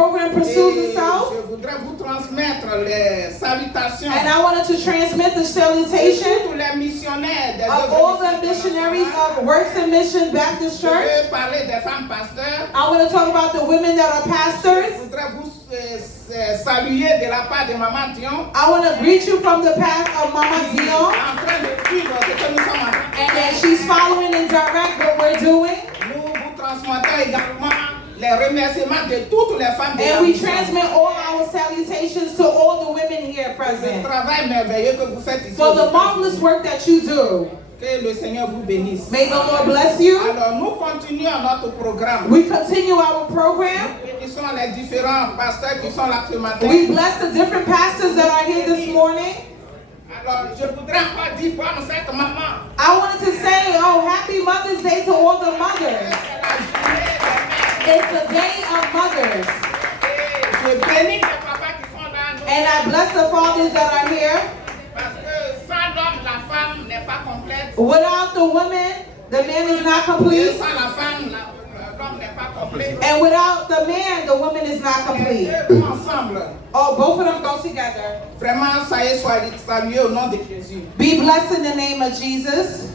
program pursues itself. Je voudrais vous transmettre les salutations And I wanted to transmit the de salutation tous les missionnaires des of all the missionaries of Works and Mission Baptist Je Church. veux parler des femmes pasteurs. I want to talk about the women that are Je pastors. voudrais vous saluer de la part de Maman Dion. I want to greet you from the path of Mama Qui est Dion. en train de suivre ce que nous sommes en train de And that faire. she's following in direct what we're doing. Nous vous transmettons également les remerciements de toutes les femmes de la And we mission. transmit all our salutations to all the women here Le present travail merveilleux que vous faites ici. for the marvelous work that you do. Que le Seigneur vous bénisse. May the Lord bless you. Alors nous continuons notre programme. We continue our program. Qui sont les différents pasteurs qui sont là ce matin. We bless the different pastors that are here this morning. Alors je voudrais encore dire bonne fête maman. I wanted to say, oh, happy Mother's Day to all the mothers. C'est la journée des mères. It's the day of mothers. Et je bénis les papas qui sont là. And I bless the fathers that are here. Parce que sans l'homme, la femme n'est pas complète. Without the woman, the man is not Et complete. sans la femme, l'homme n'est pas complet. And without the man, the woman is not Les complete. deux ensemble. Oh, both of them go together. Vraiment, soyez salués au nom de Jésus. Be blessed in the name of Jesus.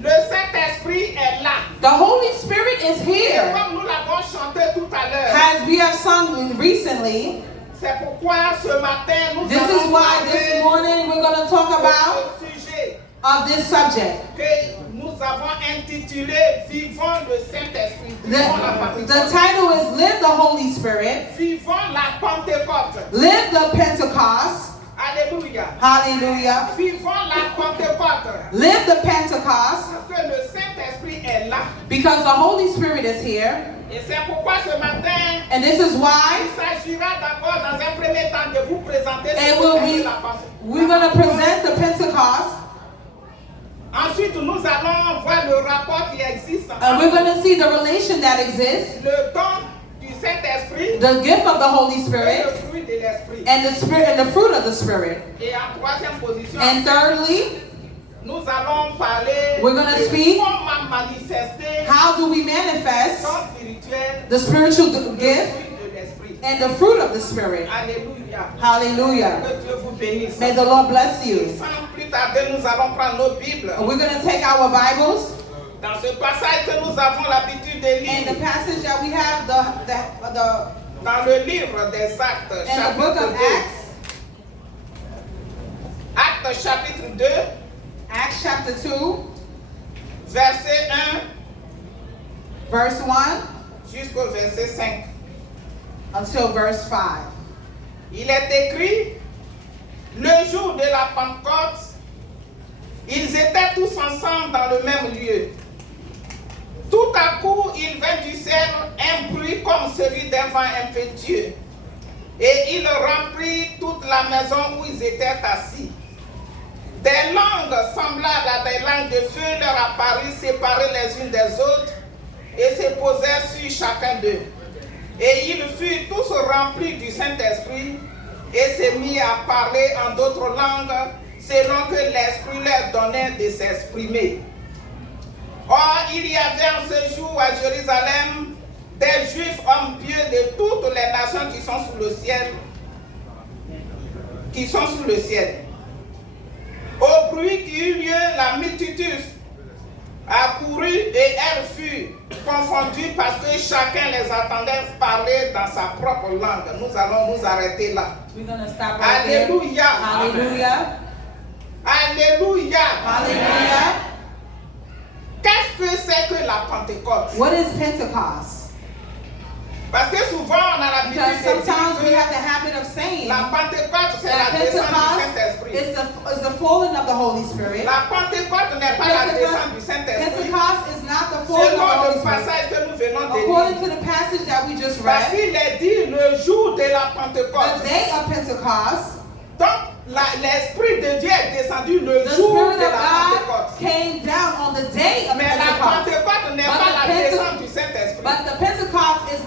Le Saint-Esprit est là. The Holy Spirit is Et here. comme nous l'avons chanté tout à l'heure, As we have sung recently, c'est pourquoi ce matin nous this is allons why this parler morning we're going to talk about de ce sujet of this subject. que nous avons intitulé Vivons le Saint-Esprit. Vivons la The Pentecôte. title is Live the Holy Spirit, Vivons la Pentecôte. Live the Pentecost. Alléluia. Hallelujah. Vivons la Pentecôte. Live the Pentecost Parce que le Saint-Esprit est là. because the Holy Spirit is here. Et c'est pourquoi ce matin, And this is il why s'agira d'abord dans un premier temps de vous présenter ce And que we'll c'est be- la Pentecôte. we're going to present the Pentecost. Ensuite, nous allons voir le rapport qui existe And we're entre going to see the relation that exists, le don du Saint-Esprit the gift of the Holy et Spirit, le fruit de l'Esprit. and the spirit and the fruit of the Spirit. Et en troisième position, And thirdly, nous allons parler We're gonna de speak. comment manifester how do we le manifest don spirituel, the spiritual le gift fruit de l'Esprit. and the fruit of the Spirit? Alléluia. Hallelujah. Que Dieu vous bénisse. May the Lord bless you. Sans plus tarder, nous allons prendre nos Bibles. We're going to take our Bibles Dans ce passage que nous avons l'habitude de and the lire, passage that we have the dans le livre des Actes, in the book chapitre of 2. Acts, Actes chapitre 2, Acts chapter 2, verset 1 verse 1 jusqu'au verset 5. until verse 5. Il est écrit, le jour de la Pentecôte, ils étaient tous ensemble dans le même lieu. Tout à coup, il vint du ciel un bruit comme celui d'un vent impétueux. Et il remplit toute la maison où ils étaient assis. Des langues semblables à des langues de feu leur apparurent séparées les unes des autres et se posèrent sur chacun d'eux. Et ils furent tous remplis du Saint-Esprit et se mirent à parler en d'autres langues selon que l'Esprit leur donnait de s'exprimer. Or, il y avait en ce jour à Jérusalem des Juifs hommes pieux de toutes les nations qui sont sous le ciel. Au bruit qui eut lieu, la multitude accourut et elle fut confondue parce que chacun les attendait parler dans sa propre langue. Nous allons nous arrêter là. We're going to stop right there. Alléluia. Hallelujah. Alléluia. Hallelujah. Qu'est-ce que c'est que la Pentecôte? What is Pentecost? Parce que souvent on a l'habitude Because de sometimes we dire have the habit of saying que la Pentecôte c'est that la descente du Pentecost Saint-Esprit. is the falling of the Holy Spirit. La Pentecôte n'est pas la descente du Saint-Esprit. Pentecost is not the falling of the Selon Holy le Spirit. passage que nous venons de According lire. to the passage that we just Parce read, qu'il est dit le jour de la the Pentecôte. day of Pentecost, Donc l'Esprit de Dieu est descendu le the jour Spirit de of la God Pentecôte. came down on the day of Mais la Pentecost. Pentecôte n'est But pas the la Pente- descente du Saint-Esprit. But the Pentecost is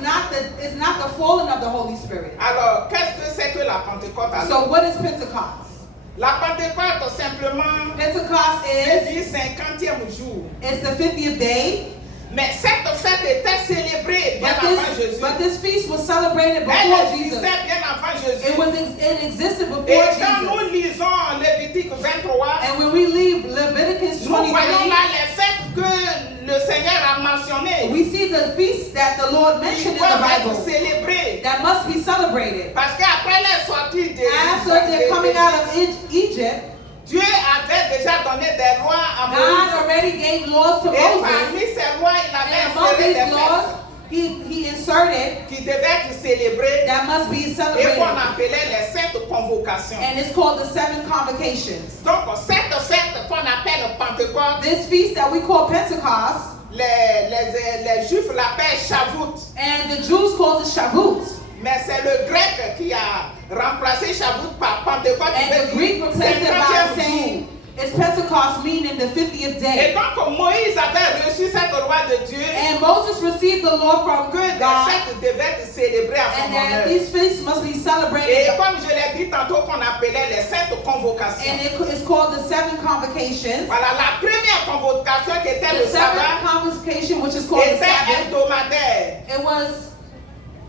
not the falling of the Holy Spirit. Alors, qu'est-ce que c'est que la Pentecôte alors? So what is Pentecost? La Pentecôte simplement Pentecost veut is dire 50e jour. it's the 50th day. Mais cette fête était célébrée bien avant Jésus. But this feast was celebrated Elle before Jesus. existait bien avant Jésus. It existed before Et quand Jesus. nous lisons Lévitique 23, And when we leave Leviticus nous voyons 23, là les fêtes que le Seigneur a mentionnées. we see the feasts that the Lord Qui mentioned in the doivent être Bible célébrées. that must be celebrated. Parce qu'après la sortie After they're coming out of Egypt, Dieu avait déjà donné des lois à God Moïse. already gave laws to Et Moses. parmi ces lois, il avait And among inséré des these laws, fêtes he inserted qui devaient être célébrées that must be et celebrated. qu'on appelait les saintes convocations. And it's called the 7 convocations. Donc, cette fête qu'on appelle Pentecôte, This feast that we call Pentecost, les Juifs l'appellent Shavuot. and the Jews call it Shavuot. Mais c'est le grec qui a remplacé Shavuot par Pentecôte. And the Greek replaced it by 50e jour. saying it's Pentecost, meaning the 50th Et day. donc Moïse avait reçu cette loi de Dieu And Moses received the law from que des God, fêtes devaient être célébrées à son and that honneur. these feasts must be Et celebrated. comme je l'ai dit tantôt qu'on appelait les saintes convocations. And it's called the 7 convocations. Voilà, la première convocation qui était The le 7th sabbat convocation, which is called the était Sabbath, hebdomadaire. it was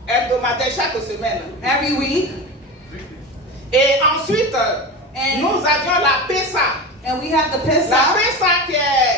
Hebdomadaire chaque semaine. every week. Et ensuite, And- nous avions la Pessa. And we have the La Pesach, Pessa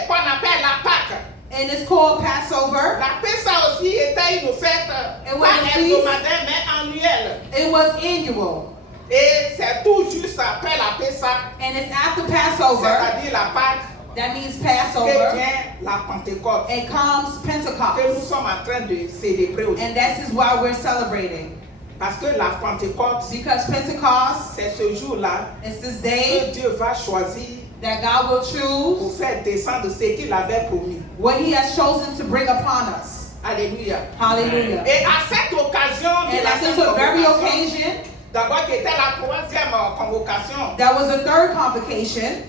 qu'on appelle la Pâque. and it's called Passover. La Pessa aussi était une fête It was pas a feast. hebdomadaire mais annuelle. It was annual. Et c'est tout juste après la Pessa, And it's after Passover, c'est-à-dire la Pâque, that means que Passover, vient la Pentecôte, and comes que nous Pentecost. sommes en train de célébrer aujourd'hui. And that is why we're celebrating. Parce que la Pentecôte, Because Pentecost c'est ce jour-là is this que day Dieu va choisir that God will pour choose faire descendre ce qu'il avait promis. what He has chosen to bring upon us. Alléluia. Hallelujah. Et à cette occasion de And la at this sainte very convocation, occasion, d'abord qui était la troisième convocation, that was the 3rd convocation,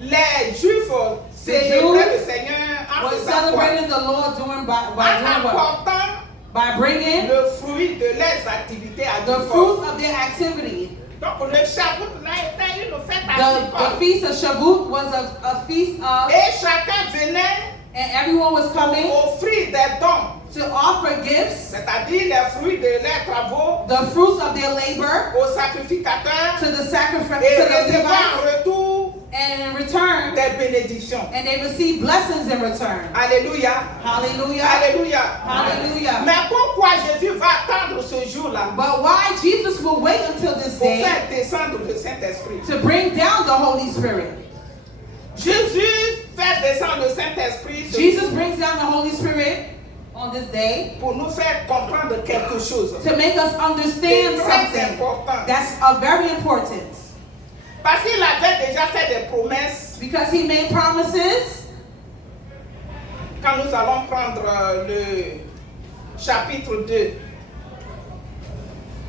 les Juifs célébraient le Seigneur en was faisant quoi? celebrating the Lord doing by En doing what? apportant By bringing le fruit de leurs activités the agricoles. fruits of their activity. Donc le Shavuot là était une fête The agricole. feast of Shavuot was a feast of, Et chacun venait and everyone was coming offrir des dons, to offer gifts, c'est-à-dire les fruits de leurs travaux the fruits of their labor, aux sacrificateurs to the sacrifice, et to the recevoir en Levites, retour and in return, des bénédictions. and they received blessings in return. Alléluia. Hallelujah. Alléluia. Hallelujah. Mais pourquoi Jésus va attendre ce jour-là But why Jesus will wait until this pour day faire descendre le Saint-Esprit? to bring down the Holy Spirit? Jésus fait descendre le Saint-Esprit ce Jesus jour brings down the Holy Spirit on this day pour nous faire comprendre quelque chose. to make us understand C'est très something important. that's very important. Parce qu'il avait déjà fait des promesses. Because He made promises. Quand nous allons prendre le chapitre 2.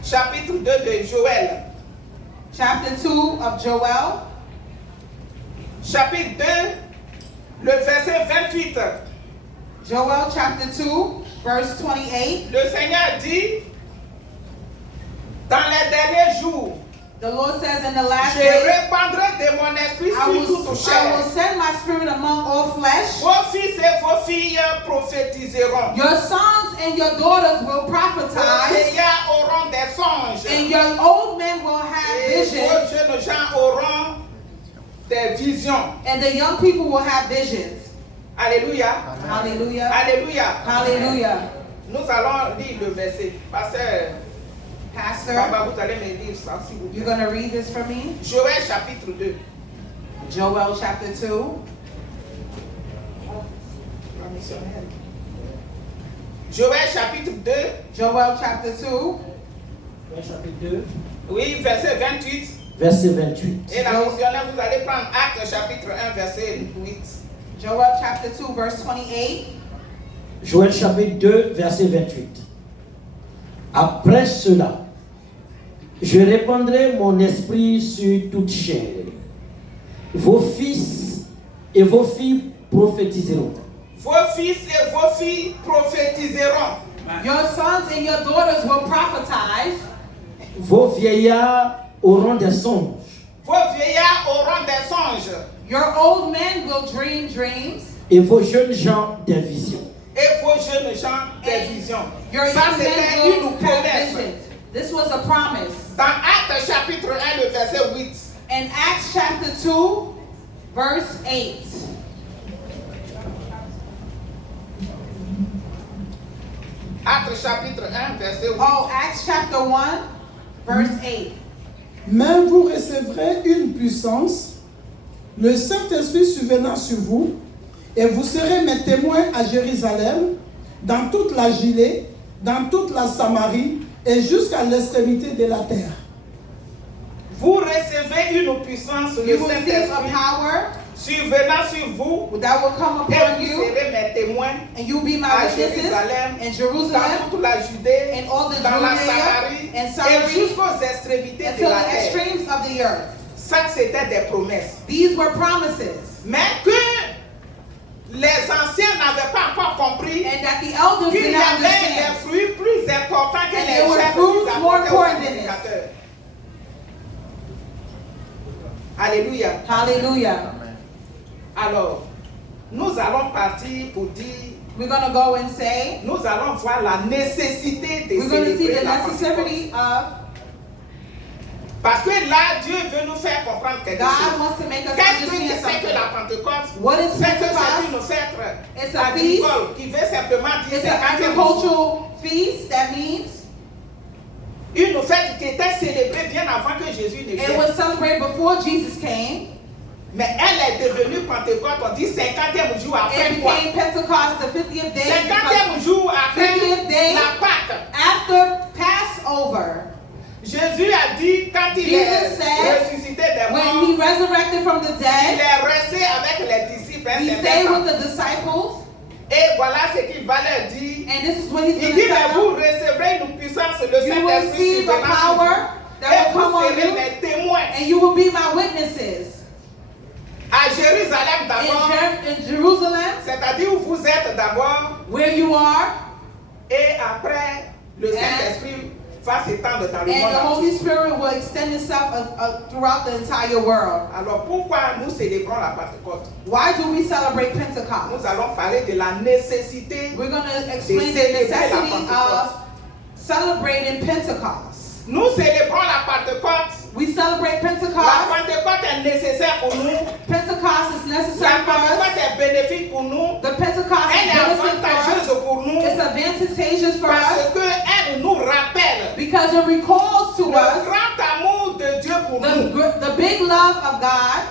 Chapitre 2 de Joël. Chapter 2 of Joel. Chapitre 2, le verset 28. Joel chapter 2, verse 28. Le Seigneur dit, dans les derniers jours, The Lord says in the last je days, répandrai de mon esprit I sur toute will chair. send my spirit among all flesh. Vos fils et vos filles prophétiseront. Your sons and your daughters will Vos prophesy, vieillards auront des songes. and your old men will have Et visions, vos jeunes gens auront des visions. and the young people will have visions. Alléluia. Hallelujah. Alléluia. Hallelujah. Nous allons lire le verset. Pasteur Pastor, Baba, vous allez me lire ça, s'il vous you're plaît. going to read this for me? Joël chapitre 2. Joel chapter 2. La missionnaire. Joël chapitre 2. Joel chapter 2. Chapitre 2, Oui, verset 28. verset 28. Et la missionnaire, vous allez prendre Acte chapitre 1, verset 8. Joel chapter 2, verse 28. Joël chapitre 2, verset 28. Après cela, je répandrai mon esprit sur toute chair. Vos fils et vos filles prophétiseront. Vos fils et vos filles prophétiseront. Your sons and your daughters will prophesy. Vos vieillards auront des songes. Vos vieillards auront des songes. Your old men will dream dreams. Et vos jeunes gens des visions. et vos jeunes gens des And visions. your Ça, young c'était men une will have promesse. visions. This was a promise. Dans Actes chapitre 1, le verset 8. In Acts chapter 2, verse 8. Actes chapitre 1, verset 8. Oh, Acts chapter 1, verse 8. Mais vous recevrez une puissance, le Saint-Esprit survenant sur vous, et vous serez mes témoins à Jérusalem, dans toute la Judée, dans toute la Samarie, et jusqu'à l'extrémité de la terre. Vous recevez une puissance, le You will receive a Saint-Esprit, power survenant sur vous, that will come et upon vous you, serez mes témoins and you'll be my à witnesses Jérusalem, in dans Jerusalem, toute la Judée, in all the dans la Judea Samarie, and et Samaria, jusqu'aux extrémités de until la the terre. extremes of the earth. Ça, c'était des promesses. These were promises, Mais que les anciens n'avaient pas encore compris and that the elders qu'il did y not avait des understand. fruits plus importants que And les there were germes fruits qu'ils more apportaient aux important than sacrificateurs. Alléluia. Hallelujah. Alors, nous allons partir pour dire, We're going to go and say, nous allons voir la nécessité de we're going to see célébrer the la Pentecôte. necessity of Parce que là, Dieu veut nous faire comprendre quelque God chose. wants to make us Qu'est-ce que understand c'est que something. la Pentecôte? What is C'est que c'est Pentecost? une fête It's a agricole qui veut simplement dire It's an 50e jour. agricultural feast. That means Une fête qui était célébrée bien avant que Jésus ne it vienne. was celebrated before Jesus came. Mais elle est devenue Pentecôte, on dit 50e jour après It quoi? became Pentecost, the 50th day. 50e jour après 50th day. la Pâque. After Passover, Jésus a dit quand il Jesus est said, ressuscité des when morts, he resurrected from the il dead, est resté avec les disciples un he certain stayed temps. with the disciples, Et voilà ce qu'il va leur dire. and this is what he's Il going dit, to mais tell vous them. recevrez une puissance, le You will Saint-Esprit receive a survenant sur power vous. that Et will come vous on serez you, mes témoins and you will be my witnesses à Jérusalem d'abord, in Jerusalem, c'est-à-dire où vous êtes d'abord, where you are, et après le Saint-Esprit va s'étendre dans le and monde the Holy entier. Spirit will extend itself throughout the entire world. Alors pourquoi nous célébrons la Pentecôte? Why do we celebrate Nous Pentecost? allons parler de la nécessité. We're going to explain the célébrer la necessity Pentecôte. of celebrating Pentecost. Nous célébrons la Pentecôte. We celebrate La Pentecost. Pentecôte est nécessaire pour nous. Pentecost is La necessary for Pentecôte us. est bénéfique pour nous. The Pentecost Elle is est benefit for us. avantageuse pour nous It's advantageous for parce us qu'elle nous rappelle because it recalls to le us grand amour de Dieu pour nous. the big love of God.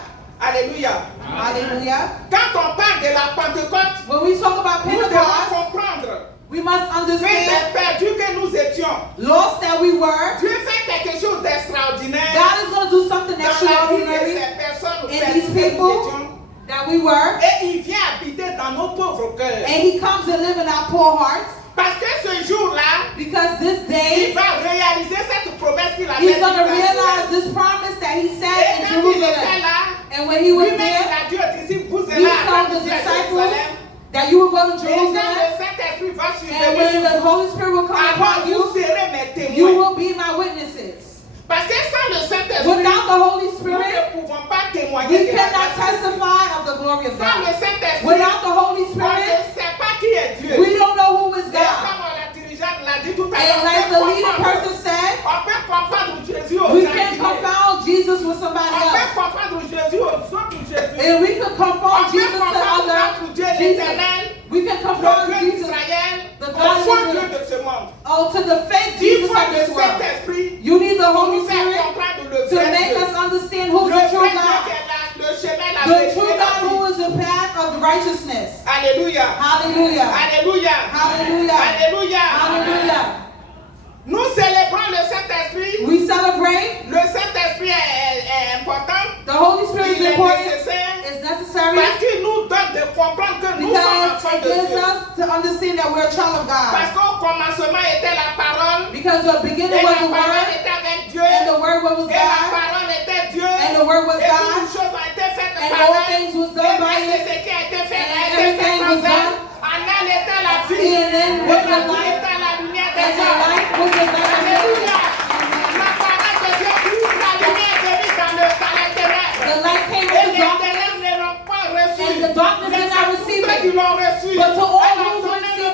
Alléluia. Hallelujah. Quand on parle de la Pentecôte, When we talk about nous devons Pentecost, comprendre we must que understand les perdus que nous étions, lost that we were. Dieu fait quelque chose d'extraordinaire God is going to do something dans la vie de extraordinary ces personnes in perdues these que nous people étions. that we were. Et il vient habiter dans nos pauvres cœurs. And he comes and live in our poor hearts Parce que ce jour-là, because this il day va réaliser cette promesse qu'il avait he's dite going to à realize Joël. this promise that he Et said in quand il était Jerusalem. là, And when he was lui-même il there, a dit aux disciples, vous he allez told the aller à disciples Jérusalem. that you will go to Et quand Jerusalem. le Saint-Esprit va And survenir when sur the vous, Holy Spirit will come alors upon you, vous serez mes you témoins. will be my witnesses. Parce que sans le Saint-Esprit, Without the Holy nous Spirit, ne pouvons pas témoigner we de la cannot grâce de Dieu. testify of the glory of Sans le God. Saint-Esprit, Without the Holy on ne Spirit, sait pas qui est Dieu. we don't know who is Et God. comme la dirigeante l'a dit tout à And l'heure, like on the peut leading confondre- person said, on peut confondre Jésus aux we gens can qui est. confound Jesus with somebody On peut else. confondre Jésus aux autres Jésus. And we can On confound peut Jesus to confondre other notre Dieu Jesus. l'éternel, We can le confound Dieu Jesus d'Israël, the au God of faux Israel. Dieu de ce monde. Oh, to the fake Il Jesus faut of le this world. Saint-Esprit You need the pour Holy nous faire Spirit comprendre le to vrai make Dieu. us understand who's Le the true vrai Dieu God. qui est le chemin, la The vérité, true la God who vie. is the path of righteousness. Alléluia. Hallelujah. Alléluia. Hallelujah. Alléluia. Hallelujah. Nous célébrons le Saint-Esprit. We celebrate. Le Saint-Esprit est important. The Holy Spirit Il is est important. nécessaire It's necessary parce qu'il nous donne de comprendre que nous sommes because enfants it de gives Dieu. us to understand that we're a child of Parce God. qu'au commencement était la parole. Because the Et beginning la was the parole Word, était avec Dieu. and the Word was Et la God, parole était Dieu. and the Word was Et toutes God, choses ont été faites and par all elle. things was Et done by rien de it. ce qui a été fait And a été fait everything sans was elle. done. En elle était la vie. And then Et was la the vie light. était la lumière And des the hommes. light was the light of Alléluia. Amen. La parole de Dieu dit la lumière est venue dans les ténèbres. The light came Et into les darkness, ténèbres ne l'ont pas reçu. and the darkness did not receive Ceux qui it. l'ont reçu. But to all Elle a who donné received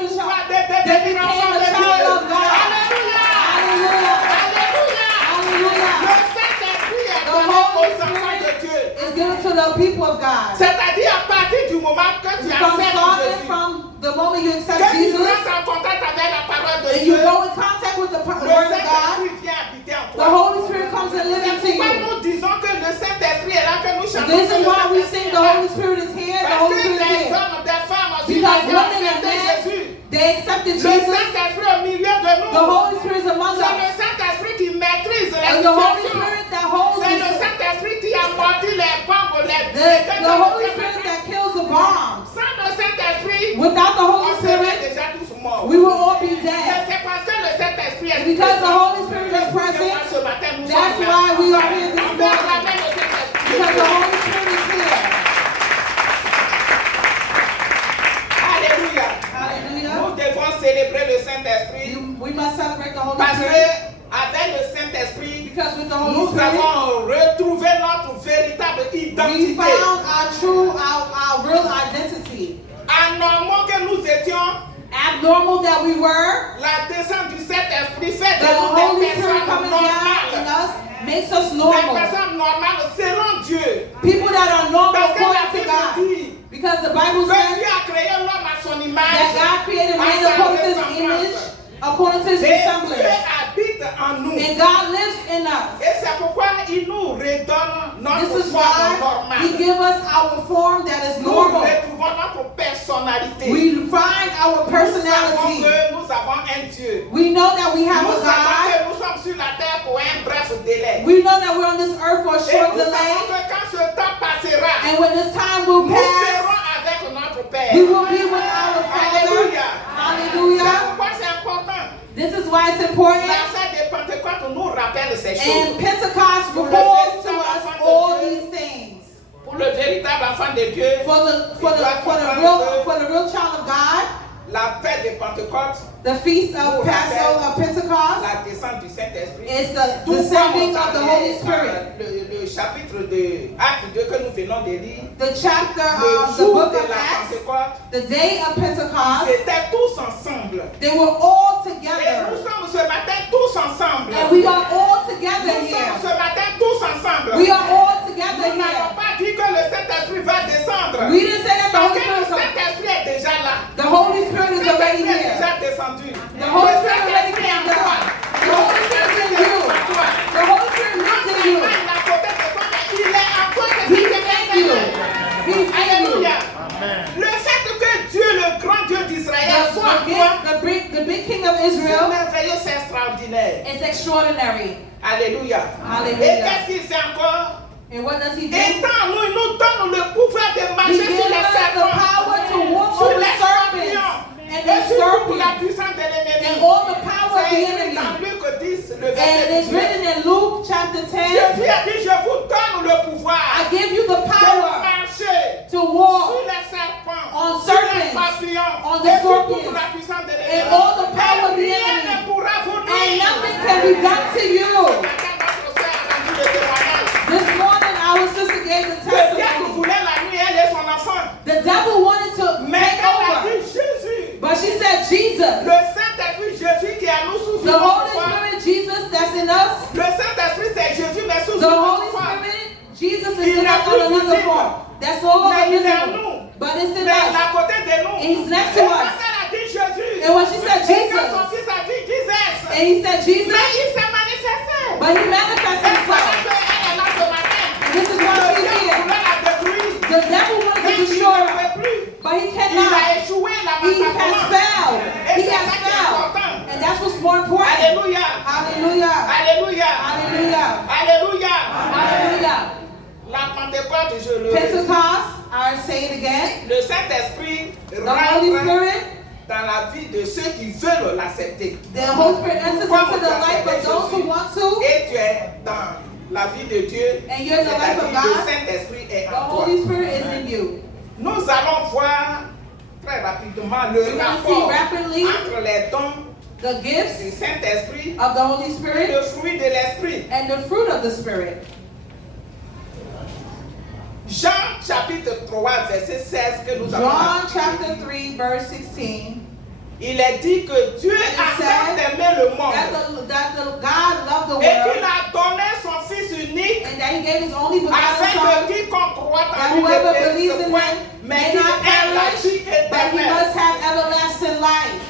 the people of God. C'est-à-dire à partir du moment que tu From acceptes starting Jésus, from the moment you accept que tu Jesus, rentres en contact avec la parole de and Dieu, you go in contact with the le Word of God, Saint-Esprit vient habiter en the toi. Holy Spirit comes and lives into Pourquoi you. nous disons que le Saint-Esprit est là, que nous chantons This que is le why we Saint-Esprit sing est the là? Holy Spirit is here, the Parce Holy que Spirit is des here. hommes, des femmes aussi, Because ils ont women and accepté Jésus. men, they accepted Le Jesus. Saint-Esprit au milieu de nous. The Holy Spirit is among C'est le us. Saint-Esprit qui maîtrise les And the Holy situations. Spirit that holds C'est le us. Saint-Esprit qui amortit les bombes, The Holy Spirit that kills the bombs. Sans le Saint-Esprit, Without the Holy on serait Spirit, déjà tous morts. we will all be Mais dead. c'est parce que le Saint-Esprit est Because the présent. Holy Spirit is present, Ce matin, nous that's sommes là. why we are here this On peut acclamer morning. le Saint-Esprit. Because the Holy Spirit is here. Alléluia. Hallelujah. Nous devons célébrer le Saint-Esprit We must celebrate the Holy parce que Spirit. avec le Saint-Esprit, Because with the Holy nous Spirit, avons retrouvé notre véritable we identité. found our real identity. Anormaux que nous étions, Abnormal that we were, la descente du Saint-Esprit fait the de nous Holy des Spirit personnes coming down in normales. us makes us Des normal. personnes normales selon Dieu. People that are normal Parce que la according to Bible God. dit Because the Bible que says Dieu a créé l'homme à son that image. God created à man sa according to his ressemblance. image, according to his Et Dieu resemblance. habite en nous. And God lives in us. Et c'est pourquoi il nous redonne This notre is forme why He normale. gives us our form that is Nous normal. retrouvons notre personnalité. We find our Nous savons personality. que nous avons un Dieu. We know that we have Nous a savons God. que nous sommes sur la terre pour un bref délai. We know that we're on this earth for a Et short nous savons delay. que quand ce temps passera, And when this time will nous pass, serons avec notre Père. we will be with our Father. Alléluia. C'est Hallelujah. pourquoi c'est important. This is why it's important. La fête de Pentecôte nous rappelle ces And choses. Pentecost recalls to us all these things. Pour le véritable enfant de Dieu, For the real child of God, la fête de Pentecôte, the feast of Passover of Pentecost la descente du Saint-Esprit, is the tout descending comme of the dans Holy les- Spirit. le chapitre de Actes 2 que nous venons de lire, The chapter le of the jour book de of la Acts, Pentecôte, the day of Pentecost, ils étaient tous ensemble. they were all Et nous together. sommes ce matin tous ensemble. And we are all together Nous sommes here. ce matin tous ensemble. We are all together Nous n'avons here. pas dit que le Saint-Esprit va descendre. We didn't say that the Parce Holy que le Spirit is coming. Saint-Esprit est déjà là. The Holy Spirit Le is already Saint-Esprit est here. déjà descendu. The Holy Le Spirit already Saint-Esprit est came en toi. down. The Holy Spirit is in you. The Holy Spirit lives in you. Il est à côté de toi, mais il est en toi. C'est He's ce qui in you. He's in you. Alléluia. Le fait que Dieu, le grand Dieu d'Israël, soit en toi, The big king of c'est Israel merveilleux, c'est extraordinaire. is extraordinary. Alléluia. Hallelujah. Et qu'est-ce qu'il fait encore? And what does he do? Étant nous, il nous donne le pouvoir de He marcher gives sur les us the serpents, power to walk sur over les serpents scorpions, and et the sur toute la scorpions puissance de l'ennemi. and all the power of C'est the écrit enemy. dans Luc 10, le And verset it's 19. written in Luke chapter 10, Jésus a dit, je vous donne le pouvoir I give you the de power marcher to sur walk les serpents, on sur les serpents, scorpions, on the et sur toute scorpions, la puissance de and l'ennemi. all the power of the Rien enemy. ne pourra vous And nuire. nothing can be done to you. Notre sœur a rendu le témoignage. This morning, our sister gave the Le diable testimony. voulait la nuit, elle et son enfant. The devil wanted to Mais take elle a over, dit Jésus. but she said, Jesus, Le Saint-Esprit, Jésus qui est à nous sous the Holy foi. Spirit, Jesus, that's in us. Le Saint-Esprit, c'est Jésus, mais sous The Holy notre foi. Spirit, Jesus is Il in n'est us plus on another visible. form. That's no longer Mais il est en visible, nous. but it's in Mais il est us. à côté de nous. He's next to Et us. quand elle a dit Jésus, And when she said et que Jesus, son fils a dit Jesus, and he said Jesus, mais il s'est manifesté. but he manifested Et voilà himself. qu'elle est là ce matin. And this is why Le he's diable here. voulait la détruire. The devil wanted Mais to il destroy ne her, peut plus. but he Il a cannot. échoué He has lamentablement. failed. Et He c'est has ça qui est failed. important. And that's what's more important. Alléluia. Hallelujah. Alléluia. Hallelujah. Alléluia. Hallelujah. La Pentecôte, je le redis. Pentecost, I say it again. Le Saint-Esprit The Holy rentre Spirit, dans la vie de ceux qui veulent l'accepter. the Holy Spirit enters into the life of those who want to. Et tu es dans la vie de Dieu. And you're in the life of C'est-à-dire God. le Saint-Esprit est The en toi. Holy Spirit is in you. Nous allons voir très rapidement le We're going to rapport see rapidly entre les dons the gifts du Saint-Esprit of the Holy et Spirit le fruit de l'Esprit. and the fruit of the Spirit. Jean chapitre 3, verset 16 que nous avons John appris. chapter 3, verse 16. Il est dit que Dieu a tant aimé le monde That the God loved the et qu'il world a donné son Fils unique and that He gave his only begotten afin Son, que quiconque croit that en lui ne whoever périsse believes in point, him mais may qu'il not ait la vie perish, but he éternelle. must have everlasting life.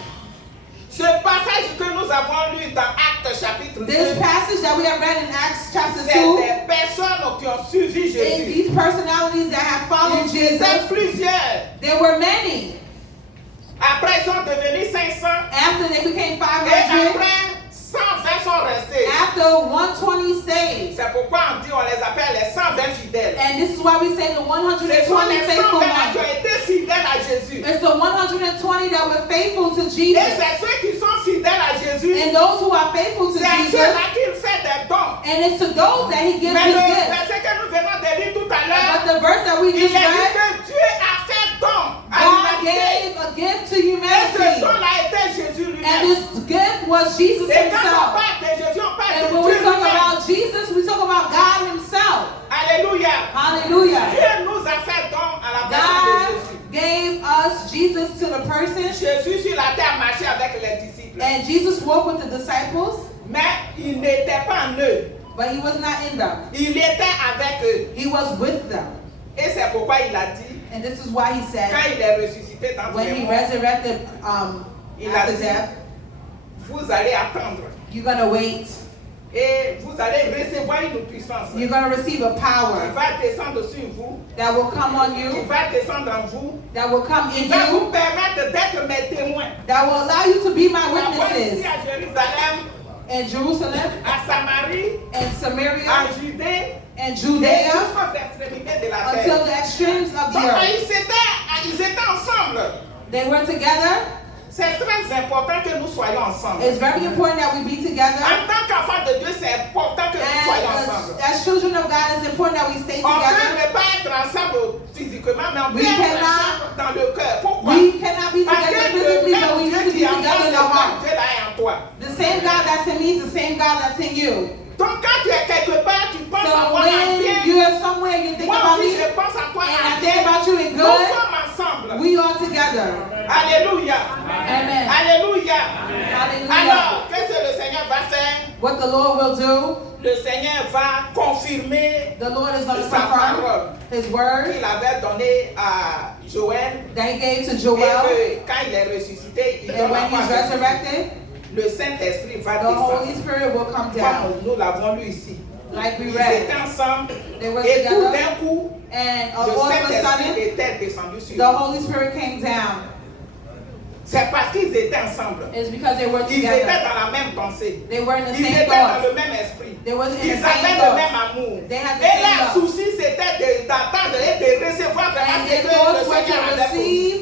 Ce passage que nous avons lu dans Actes chapitre 2, This passage that we have read in Acts chapter c'est 2, des personnes qui ont suivi is Jésus. these personalities that have followed Ils étaient Jesus. plusieurs. There were many. Après, ils sont devenus 500. After they became Et 500, après, 120 sont restés. after 120 stayed. C'est pourquoi on dit, on les appelle les 120 fidèles. And this is why we say the Ce sont 120 les faithful 120 qui ones. ont été fidèles à Jésus. It's the 120 that were faithful to Et Jesus. c'est ceux qui sont fidèles à Jésus. And those who are faithful to C'est à Jesus, ceux-là qu'il fait des dons. and it's to those that he gives Mais his le gifts. verset que nous venons de lire tout à But l'heure, the verse that we il just est dit read, que Dieu a fait don à God l'humanité. gave a gift to Et ce humanity. don-là était Jésus And lui-même. this gift was Jesus Et quand on himself. parle de Jésus, on parle And de when we Dieu talk lui-même. about Jesus, we talk about God himself. Alléluia. Hallelujah. Dieu nous a fait don à la personne de God Jésus. gave us Jesus to the person, Jésus sur la terre marchait avec les disciples. and Jesus walked with the disciples, Mais il n'était pas en eux. but he was not in them. Il était avec eux. He was with them. Et c'est pourquoi il a dit, And this is why he said, quand il est ressuscité dans when les he morts, resurrected il a after dit, death, vous allez attendre. you're going to wait. Et vous allez recevoir une puissance. You're going to receive a Il power va descendre sur vous. that will come on Il you, va descendre en vous. that will come in Il va vous you, permettre d'être mes témoins. that will allow you to be my D'abord ici witnesses à Jérusalem, in Jerusalem, à Samarie, and en Samaria, Judée, and et Judea, jusqu'aux extrémités de la until terre. the extremes of the Donc earth. ils étaient ensemble. They were together. C'est très important que nous soyons ensemble. It's very important that we be together. En tant qu'enfant de Dieu, c'est important que nous soyons And ensemble. as children of God, it's important that we stay On peut together. ne pas être ensemble physiquement, mais on peut We être cannot- ensemble dans le cœur. Pourquoi? We cannot be Parce together que le physically, but même we Dieu need to qui be est en toi, together in c'est our le heart. même Dieu là est en toi. The same God that's in me is the same God that's in you. Donc quand tu es quelque part, tu penses à So moi en when bien. you are somewhere, you think Moi about aussi, me, je pense à toi and en I think bien. about you in Nous good, sommes ensemble. we are together. Alléluia. Amen. Alléluia. Hallelujah. Alors, qu'est-ce que le Seigneur va faire? What the Lord will do, Le Seigneur va confirmer the Lord is going to sa confirm parole his word qu'il avait donnée à Joël. that he gave to Et Joel. que quand il est ressuscité, il And donne when encore he's à Jésus. resurrected, Le Saint-Esprit va the Holy descendre. Spirit will come down. Comme nous l'avons lu ici. Like we Ils read. étaient ensemble. They were Et tout together. d'un coup, And le all of a Saint-Esprit sudden, était descendu sur the eux. Holy Spirit came down. C'est parce qu'ils étaient ensemble. It's because they were Ils étaient together. dans la même pensée. They were in the Ils same étaient dans thoughts. le même esprit. They were in Ils the avaient same le même thoughts. amour. They had the Et same leur love. souci, c'était d'attendre et de recevoir vraiment And ce their que le thoughts were Seigneur to avait pour eux. receive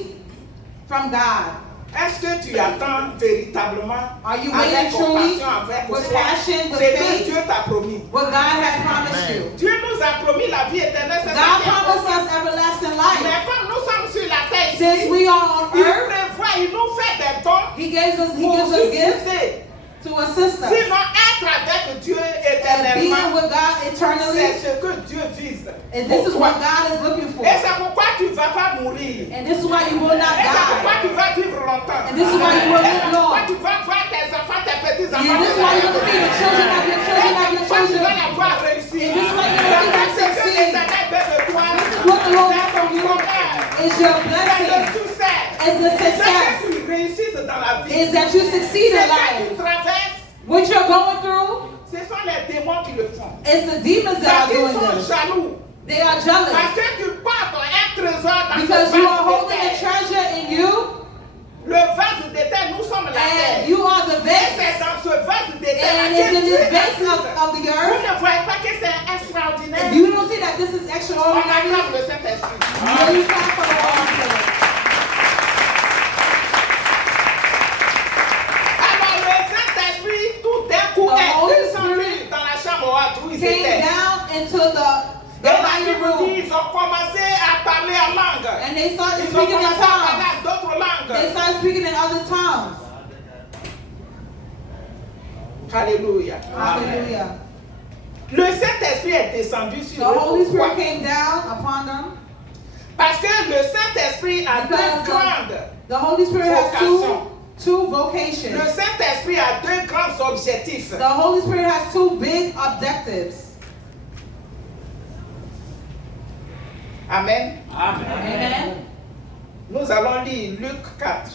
from God. Est-ce que tu attends véritablement Are you avec waiting truly compassion, avec with foi passion, with ce que faith? Dieu t'a promis? What God has promised you. Dieu nous a promis la vie éternelle, c'est ça God qui est promised important. us everlasting life. Mais comme nous sommes sur la terre Since ici, we are on il earth, prévoit, il nous fait des dons He gives us pour gifts subsister. to assist us. Sinon, être avec Dieu And being éternellement, with God c'est eternally, ce que Dieu vise. and this is what Pourquoi? God is looking for. Et c'est pourquoi tu ne vas pas mourir. And this is why you will not Et c'est pourquoi die. tu vas vivre longtemps. And this is why you will Et live c'est pourquoi long. tu vas voir tes enfants, tes petits-enfants. And this is why you're going to see the children of your children of your Et pourquoi tu vas children. les voir réussir. And this is why you're going to see them C'est ce que succeed. l'Éternel veut de toi. This is what the Lord wants from you. Is your C'est le blessing, succès. is the C'est success, que tu réussisses dans la vie. is that you succeed C'est in que life. tu traverses. What you're going through, Ce sont les démons qui le font. it's the demons that Parce are qu'ils doing sont this. jaloux. They are jealous. Parce que tu portes un trésor dans Because ce you vase are de holding a terre. treasure in you, Le vase de terre, nous sommes la terre. and you are the Et vase. c'est dans ce vase de terre And que it's in Dieu this vase existe. of the Vous earth. ne voyez pas que c'est extraordinaire. And you don't see that this is On extraordinary. acclame le Saint-Esprit. Will you clap for the Holy Spirit? Alors le Saint-Esprit, tout d'un coup, The Holy est descendu dans la chambre haute où ils Came étaient. down into the Et la higher Bible room, dit, ils ont commencé à parler en langue. and they started Ils ont speaking in commencé à parler tongues. à d'autres langues. They started speaking in other tongues. Alléluia. Hallelujah. Le Saint-Esprit est descendu The sur eux. Holy Spirit Pourquoi? came down upon them. Parce que le Saint-Esprit a deux Because grandes. the Holy Spirit has Vocation. two Le vocations. Saint-Esprit a deux grands objectifs. The Holy Spirit has two big objectives. Amen. Amen. Nous allons lire Luc 4,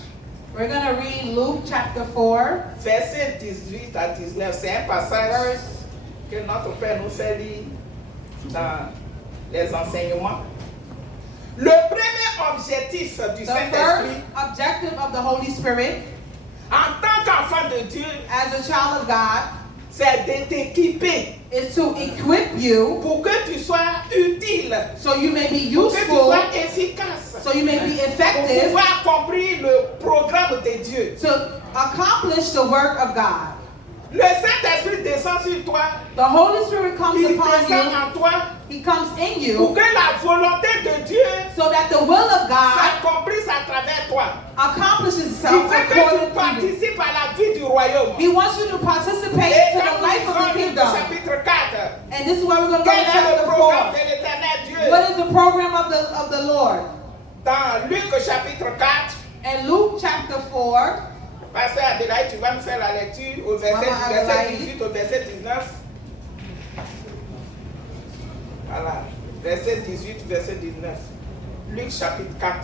We're going to read Luke chapter 4, verset 18 à 19. C'est un passage que notre Père nous fait lire dans les enseignements. Le premier objectif du the first Saint-Esprit, objective of the Holy Spirit en tant qu'enfant de Dieu, as a child of God c'est de t'équiper is to equip you pour que tu sois utile, so you may be pour que tu useful, sois efficace, so you may be pour effective pouvoir accomplir le programme de Dieu. to accomplish the work of God. Le Saint-Esprit descend sur toi, The Holy Spirit comes il upon descend you, en toi He comes in pour you que la volonté de Dieu so that the will of God s'accomplisse à travers toi. accomplishes Il itself veut que tu according to you. participes à la vie du royaume. He wants you to participate Et to quand the life nous of the lisons Luc kingdom. chapitre 4, And this is why we're going to go quel to est le chapter programme 4. de l'éternel Dieu? What is the program of the Lord? Dans Luc chapitre 4, In Luke chapter 4, Pasteur Adélaïde, tu vas me faire la lecture au verset, Maman du verset Adélaïde. 18 au verset 19. Voilà, verset 18, verset 19. Luc chapitre 4.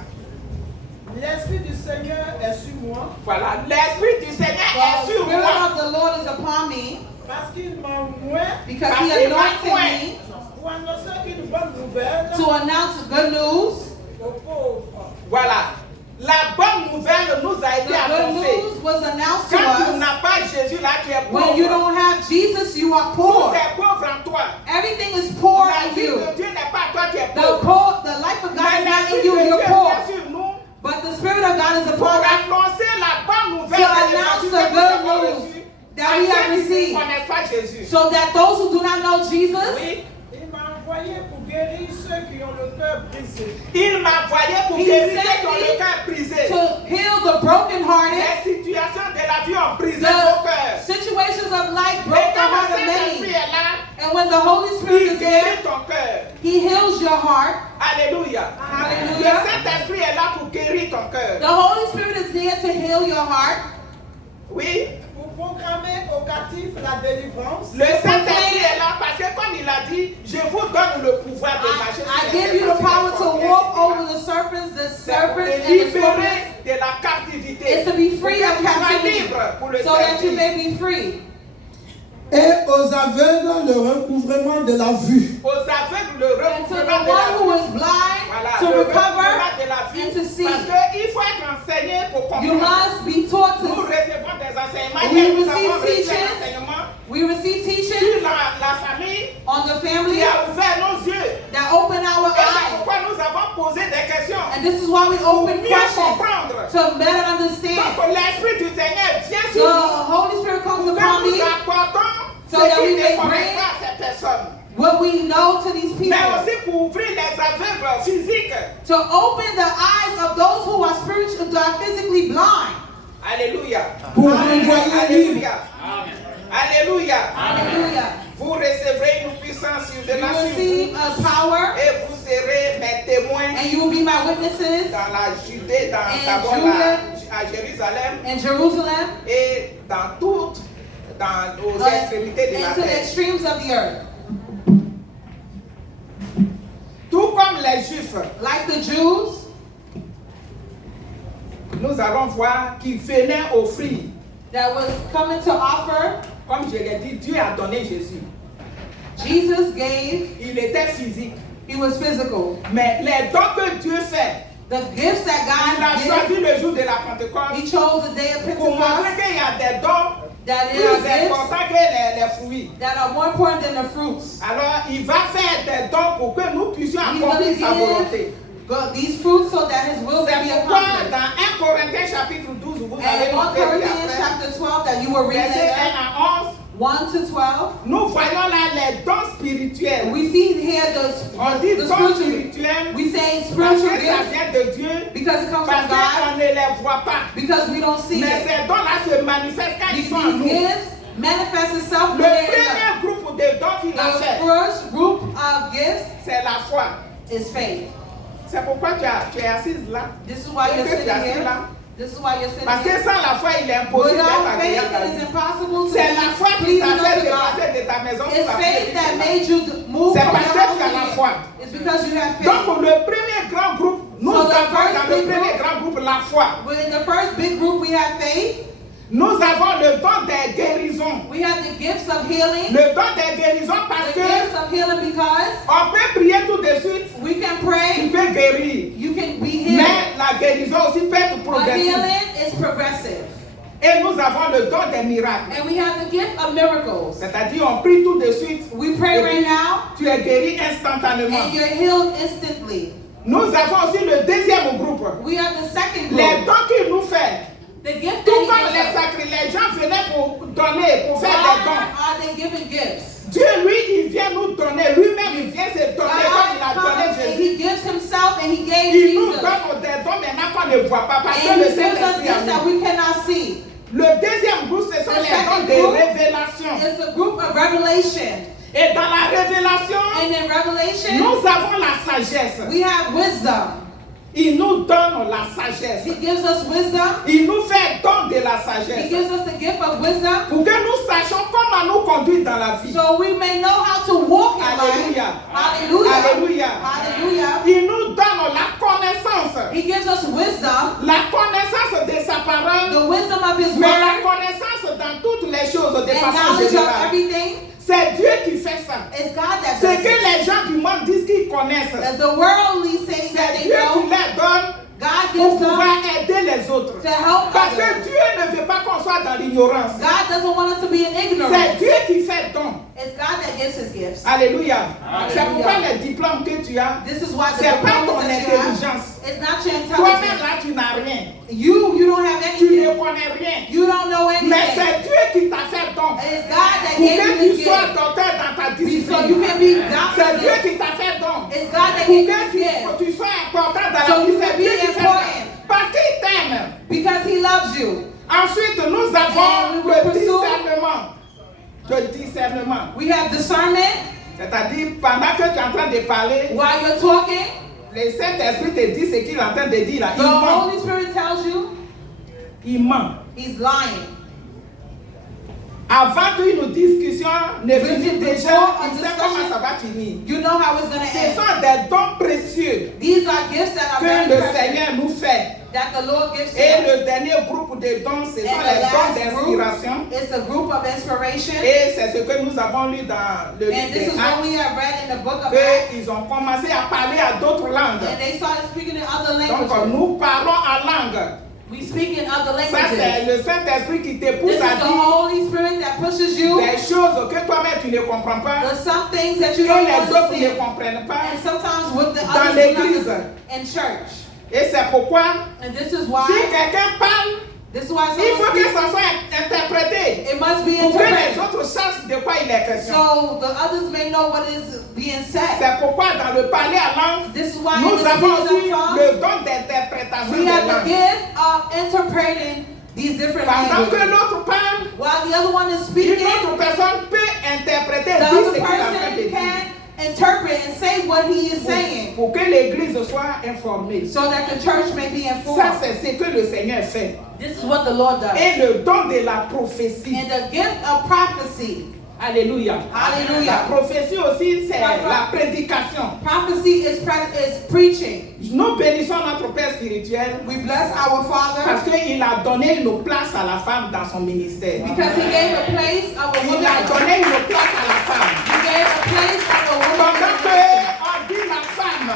L'Esprit du Seigneur est sur moi, Voilà, l'Esprit du Seigneur the est sur Spirit moi. of the Lord is upon me parce qu'il m'a oint because Parce He qu'il m'a anointed oint. me pour annoncer une bonne nouvelle to announce good news. aux pauvres. Voilà, la bonne nouvelle nous a The été good annoncée. news was announced to Quand tu us. n'as pas Jésus là, tu es When you pauvre. don't have Jesus, you are Tout poor. est pauvre en toi. Everything is poor La in vie you. de Dieu n'est pas à toi, tu es The pauvre. life of God Mais is not l'Esprit in de you, Dieu you're vient poor. sur nous But the Spirit of God is pour upon us annoncer la bonne to nouvelle de announce l'évangile the que nous good avons news reçu. that we have À ceux qui ne received. connaissent pas Jésus. So that those who do not know Jesus, Oui, Il m'a envoyé pour guérir ceux qui ont le cœur brisé, il m'a envoyé pour He guérir sent ceux qui ont me le cœur brisé. to heal the brokenhearted, Les situations de la vie ont brisé nos the cœurs. situations of life Et broke the quand le heart of Saint-Esprit many. est là, And when the Holy Spirit il is there, guérit ton cœur. He heals your heart. Alléluia. Le Hallelujah. Saint-Esprit est là pour guérir ton cœur. The Holy Spirit is there to heal your heart. Oui. pour proclamer aux captifs la délivrance, Le Saint-Esprit est là parce que comme il a dit, je vous donne le pouvoir de marcher sur I les give you the serpents, power sur to les walk scorpions, over the serpents, the c'est pour te serpents, and the scorpions. libérer de la captivité. It's to be Pour free que of tu sois captivity, libre pour le so that you servir. may be free. et aux aveugles le recouvrement de la vue. Aux aveugles, le And to the recouvrement de la one who vue. is blind, Voilà, to le recover recouvrement de la vue. and to see. Parce qu'il faut être enseigné pour You comprendre. must be taught Nous to. recevons des enseignements. We Hier, nous receive avons reçu teachings. un enseignement We receive sur teaching la famille on the qui family a ouvert nos yeux. that open our Et c'est eyes. pourquoi nous avons posé des questions. And this is why we Pour open mieux questions comprendre. to better understand. Donc l'Esprit du Seigneur vient The sur nous. Holy Spirit comes Pour que upon nous me, apportons so ce that qui we ne may connaissent bring pas ces personnes. what we know to these Mais people. aussi pour ouvrir les aveugles physiques. To open the eyes of those who are spiritual, who are physically blind. Alléluia. Pour renvoyer libre. Alléluia. Alléluia. Hallelujah. Vous recevrez une puissance You survenant sur vous. receive a power, Et vous serez mes témoins and you will be my witnesses dans la Judée, In d'abord Judah. à Jérusalem in Jerusalem et dans toutes, aux and extrémités de la into the terre. extremes of the earth. Tout comme les Juifs, Like the Jews, nous allons voir qu'ils venaient offrir. that was coming to offer, Comme je l'ai dit, Dieu a donné Jésus. Jesus gave. Il était physique. He was physical. Mais les dons que Dieu fait, The gifts that il a God choisi gave, le jour de la Pentecôte He chose the day of pour montrer Pentecost, qu'il y a des dons that plus there are gifts importants que les fruits. that are more important than the fruits. Alors, il va faire des dons pour que nous puissions He's going accomplir to sa volonté. give these fruits so that His will may be C'est pourquoi accomplished. dans 1 Corinthiens chapitre 12, vous allez And 1 noter Corinthians après, chapter 12 that you will read verset 1 later, à 11, 1 to 12, nous voyons là les dons spirituels. we see here On dit the dons spiritual. spirituels We say parce spiritual que ça gifts vient de Dieu, because it comes parce from God, qu'on ne les voit pas. because we don't see Mais it. ces dons-là se manifestent quand ils These sont en nous. gifts manifest itself Le when they're in premier groupe de dons qu'il a the fait, first group of gifts c'est la foi. is faith. C'est pourquoi tu es assise là. This is why Et you're que tu es sitting assis here. là. This is why you're sitting Parce que here. sans la foi, il est impossible d'être Without faith, agréable à it is Dieu. impossible to C'est la foi qui please t'a fait unto God. dépasser de ta maison sur It's la faith that made you move C'est from parce your que house tu as to la here. foi. It's because you have faith. Donc le premier grand groupe, nous So the avons first dans le big premier group- grand groupe la foi. But in the first big group, we have faith. Nous avons le don des guérisons. We have the gifts of healing. Le don des guérisons parce The que gifts of healing because on peut prier tout de suite, we can tu pray, peux guérir. you can be healed. Mais la guérison aussi peut être But progressive. healing is progressive. Et nous avons le don des miracles. And we have the gift of miracles. C'est-à-dire on prie tout de suite, We pray et right puis now, tu es guéri instantanément. and you're healed instantly. Nous avons aussi le deuxième groupe. We have the second Les group. dons qu'il nous fait. The gift Tout that comme he les gives us. sacrilèges, les gens venaient pour donner, pour faire des Why dons. are they giving gifts? Dieu, lui, il vient nous donner. Lui-même, il vient se donner comme il a God donné comes and Jésus. he gives himself and he gave Il nous Jesus. donne des dons maintenant qu'on ne voit pas parce que And le he gives us Saint-Esprit gifts a that mis. we cannot see. Le deuxième groupe, ce sont The les second dons de group révélation. It's the group of revelation. Et dans la révélation, And in revelation, nous avons la sagesse. we have wisdom. Il nous donne la sagesse. He gives us wisdom. Il nous fait don de la He sagesse. gives us the gift of wisdom. Pour que nous sachions comment nous conduire dans la vie. So we may know how to walk in life. Alléluia. Hallelujah. Alléluia. Hallelujah. Il nous donne la connaissance. He gives us wisdom, La connaissance de sa parole. the wisdom of his Mais la word, connaissance dans toutes les choses de and façon knowledge of générale. everything. C'est Dieu qui fait ça. It's God that Ce does que it. les gens du monde disent qu'ils connaissent. As the worldly say that C'est they Dieu qui know, les donne God pour gives them pouvoir aider les autres. to help Parce que others. Dieu ne veut pas qu'on soit dans l'ignorance. God doesn't want us to be in C'est ignorance. Dieu qui fait don. It's God that gives his gifts. Alléluia. C'est Alléluia. pourquoi les diplômes que tu as, This is why the c'est pas ton diplomas that you have, intelligence. it's not your Toi-même intelligence. là, tu n'as rien. You don't have Tu ne anything. connais rien. You don't know Mais anything. c'est Dieu qui t'a fait don. It's God that Pour gave you que this tu sois gift. docteur dans ta So you discipline. can be C'est Dieu doctor. qui t'a fait don. It's God that Pour gave you que this gift. tu sois important dans So la vie. you C'est can Dieu be qui fait ça. important. Parce qu'il t'aime. Because he loves you. Ensuite, nous avons And we will le pursue. discernement. Le discernement. We have discernment C'est-à-dire, pendant que tu es en train de parler, while you're talking. le Saint-Esprit te dit ce qu'il est en train de dire là. The Il ment. Holy Spirit tells you Il ment. he's lying. Avant qu'une discussion ne finisse déjà, before a il sait discussion, comment ça va finir. You know how it's going to Ce end. sont des dons précieux These are gifts that are que very le precious Seigneur nous fait. that the Lord gives to Et us. le dernier groupe de dons, ce sont And les the dons last group d'inspiration. is the group of inspiration. Et c'est ce que nous avons lu dans le And this livre is des what Actes, we have read in the book of Acts. qu'ils ont commencé à parler à d'autres langues. And they started speaking in other Donc languages. nous parlons en langue. We speak in other Ça c'est languages. le Saint-Esprit qui te This pousse is à the dire Holy Spirit that pushes you. des choses que toi-même tu ne comprends pas, There's some things that que you don't les autres ne understand. comprennent pas. And sometimes with the Dans others l'église. in church. Et c'est pourquoi, And this is si why, quelqu'un parle, this is why il faut someone que speaks, ça soit interprété it must be pour que les interpreted. autres sachent de quoi il est question. So the others may know what is being said. C'est pourquoi dans le parler à langue, This is why in nous the avons aussi speaking of tongues, le don d'interprétation we des have the langues. gift of interpreting these different Pendant que languages. l'autre parle, While the other one is une speaking, autre personne peut interpréter, the dire other ce qu'il est en train de person dire. can interpret and say what he is saying Pour que l'église soit informée. so that the church may be Ça, informed. c'est ce que le Seigneur fait. This is what the Lord does. Et le don de la prophétie. And the gift of prophecy. Alléluia. Hallelujah. La prophétie aussi, c'est la prédication. Prophecy is preaching. Nous bénissons notre Père spirituel We bless our Father parce qu'il a donné une place à la femme dans son ministère. because he gave a place of a Il woman. a donné une place à la femme. He gave a place of a Pendant woman qu'on dit la femme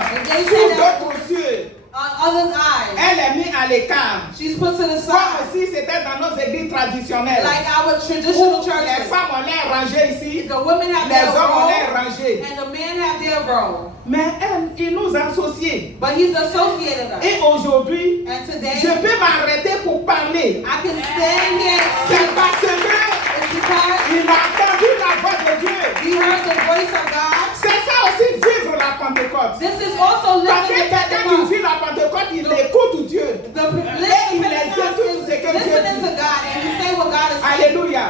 sous d'autres cieux, on others' eyes. elle est mise à l'écart. She's put to the Comme side. si c'était dans nos églises traditionnelles. Like our traditional Où les churches. femmes ont l'air rangées ici, The women have les their hommes ont l'air role rangés. and the men have their role. Mais elle, il nous a associés. But he's associated us. Et aujourd'hui, And today, je peux m'arrêter pour parler. I can stand here and C'est speak. parce que It's because il a entendu la voix de Dieu. he heard the voice of God. C'est ça aussi vivre la Pentecôte. This is also Parce que living in quelqu'un qui Pentecost. vit la Pentecôte, il écoute Dieu. The living il Pentecost exécute is ce que Dieu listening dit. to God and he say what God is saying. Alléluia.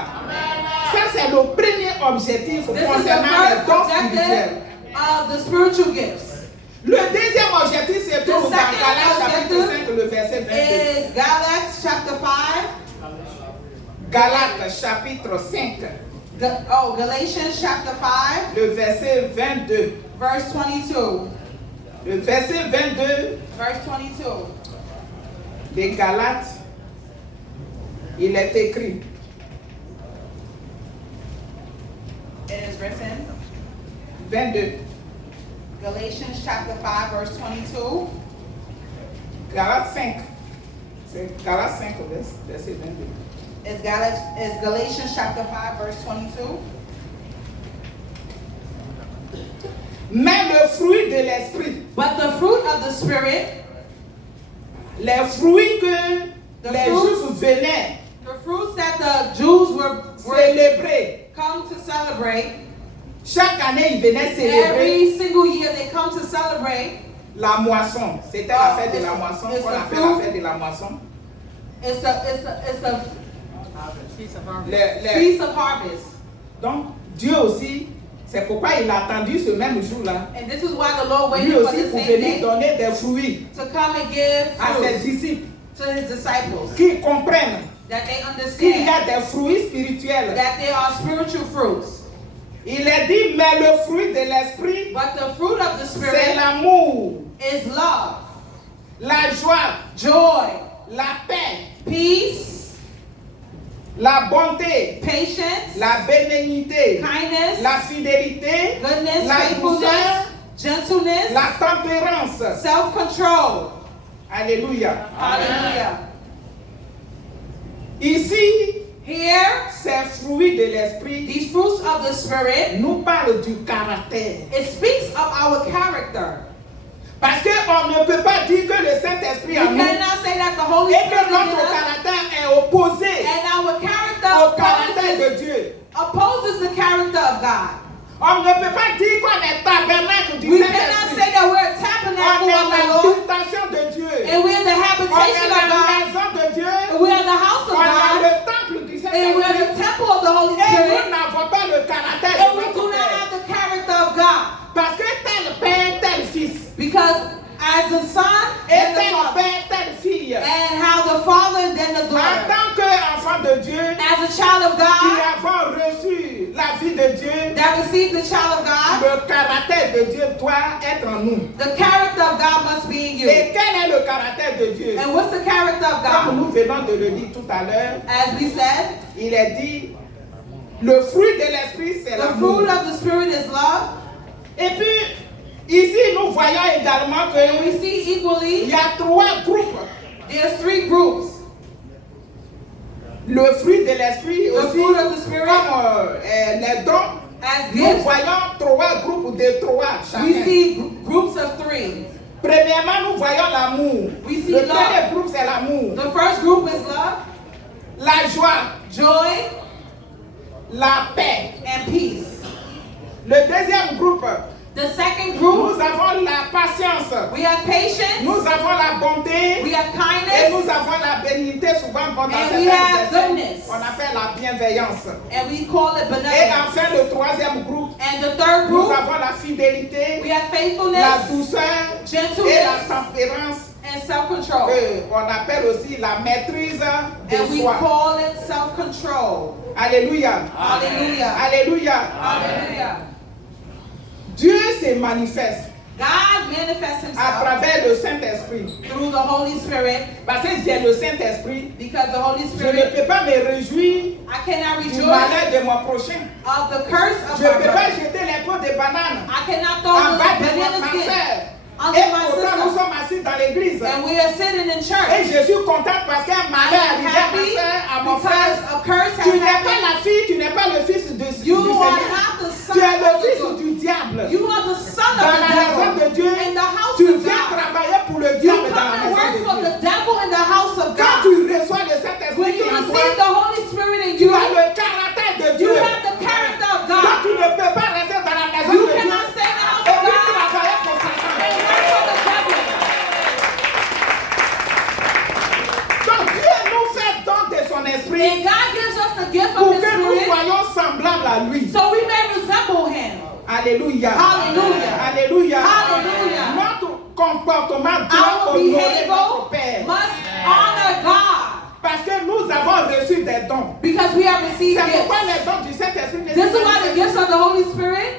Ça, c'est le premier objectif This is the concernant les first dons objective spirituels. of the spiritual gifts. Le deuxième objectif se trouve dans second Galates chapitre objective 5, le verset 22. is Galatians chapter 5. Galates chapitre 5, Galatians chapter 5, le verset 22. verse 22. Le verset 22 Verse 22. des Galates, il est écrit. It is written, 22. Galatians chapter 5, verse 22. Galates 5. C'est Galates 5, verset 22. Is Galatians chapter 5, verse 22. Mais le fruit de l'esprit, But the fruit of the Spirit, les fruits que The les fruits- Juifs venaient the fruits that the Jews were célébrer, come to celebrate, chaque année ils venaient célébrer every single year they come to celebrate, la moisson. C'était la fête de la it's- moisson, it's qu'on the appelle la fruit. fête de la moisson. it's the Les- Feast of Harvest. Donc Dieu aussi, c'est pourquoi il a attendu ce même jour-là, And this is why the Lord lui waited for aussi the pour same venir day donner des fruits to come and give à ses fruit disciples, to his disciples, qui comprennent that they qu'il y understand a des fruits spirituels. that there are spiritual fruits. Il est dit, mais le fruit de l'esprit, But the fruit of the c'est Spirit l'amour, is love, la joie, joy, la paix, peace, la bonté, patience, la bénignité, kindness, la fidélité, goodness, la faithfulness, douceur, gentleness, la tempérance. self-control. Alléluia. Hallelujah. Ici, Here, ces fruits de l'esprit these fruits of the Spirit, nous parlent du caractère. it speaks of our character. Parce qu'on ne peut pas dire que le Saint-Esprit You est en nous cannot say that the Holy et Spirit que is in notre us caractère est opposé and our character au caractère opposes, de Dieu. opposes the character of God. On ne peut pas dire qu'on est tabernacle du We cannot Saint-Esprit. say that we're a On tabernacle est of the Lord l'habitation de Dieu. and we're the On habitation est of la God maison de Dieu. and we're the house of On est God le temple du and we're the Saint-Esprit. temple of the Holy Et nous Spirit n'avons pas le caractère and de we do notre not Père. have the character of God Parce que tel père, tel fils. because as the son Et and the tel father père, telle fille. and how the father and then the En daughter tant qu'enfant de Dieu, as a child of qui God avons reçu la vie de Dieu, that received the child of God, le caractère de Dieu doit être en nous. the character of God must be in you. Et quel est le caractère de Dieu? And what's the character of Comme God? nous venons de le dire tout à l'heure, As we said, il est dit, le fruit de l'esprit, c'est the l'amour. fruit of the Spirit is love. Et puis, ici, nous voyons également And we qu'il see equally, y a 3 groupes. there's 3 groups. Le fruit de l'esprit The aussi, fruit of the Spirit comme les dons, as nous gifts. voyons 3 groupes de 3 We chacun. see groups of 3. Premièrement, nous voyons l'amour. We see Le love. premier groupe, c'est l'amour. The first group is love, La joie, joy, la paix. and peace. Le deuxième groupe, The second group, nous avons la patience. we have patience, Nous avons la bonté. we have Et kindness, nous avons la bénignité, souvent dans And certaines we have versions, goodness. on appelle la bienveillance. and we call it Et benevolence. enfin, le troisième groupe, And the third nous group, avons la fidélité, we have la faithfulness, douceur et la gentleness, tempérance, and self-control. qu'on appelle aussi la maîtrise de And we soi. call it self-control. Alléluia. Hallelujah. Alléluia. Hallelujah. Dieu se manifeste God manifests à himself travers le Saint-Esprit. through the Holy Spirit Parce que j'ai le Saint-Esprit, because the Holy je ne Spirit, peux pas me réjouir I cannot du rejoice malheur de mon prochain. of the curse of Je ne my peux pas brother. jeter les pots de bananes I cannot en throw bas the de banana ma skin soeur. under Et my pourtant, nous sister. sommes assis dans l'église. And we are sitting in Et church. je suis contente parce qu'un malheur est I'm arrivé à ma happy soeur, à mon frère. because a curse Tu has n'es pas happened. la fille, tu n'es pas le fils du You are Seigneur. not the son Tu es le of the fils devil. du diable. You are the son Dans of la the maison de devil. Dieu, In the house tu of viens God. travailler pour le You diable dans come la and maison work de for Dieu. the devil in the house of Quand God. tu reçois le Saint-Esprit When qui you est en receive toi, the Holy Spirit in tu you, as le caractère de you Dieu. have the character of Donc God. tu ne peux pas rester dans la maison You de Dieu cannot stay in the house et of puis God travailler pour Satan. and work for the devil. Donc Dieu nous fait don de son esprit And God gives us the gift pour of His que nous Spirit soyons semblables à lui. so we may resemble Him. Alléluia. Hallelujah. Alléluia. Hallelujah. Notre comportement doit Our honorer behavior notre Père. must honor God. Parce que nous avons reçu des dons. Because we have received C'est pourquoi gifts. les dons du Saint-Esprit ne This is sont why pas the gifts of the Holy Spirit.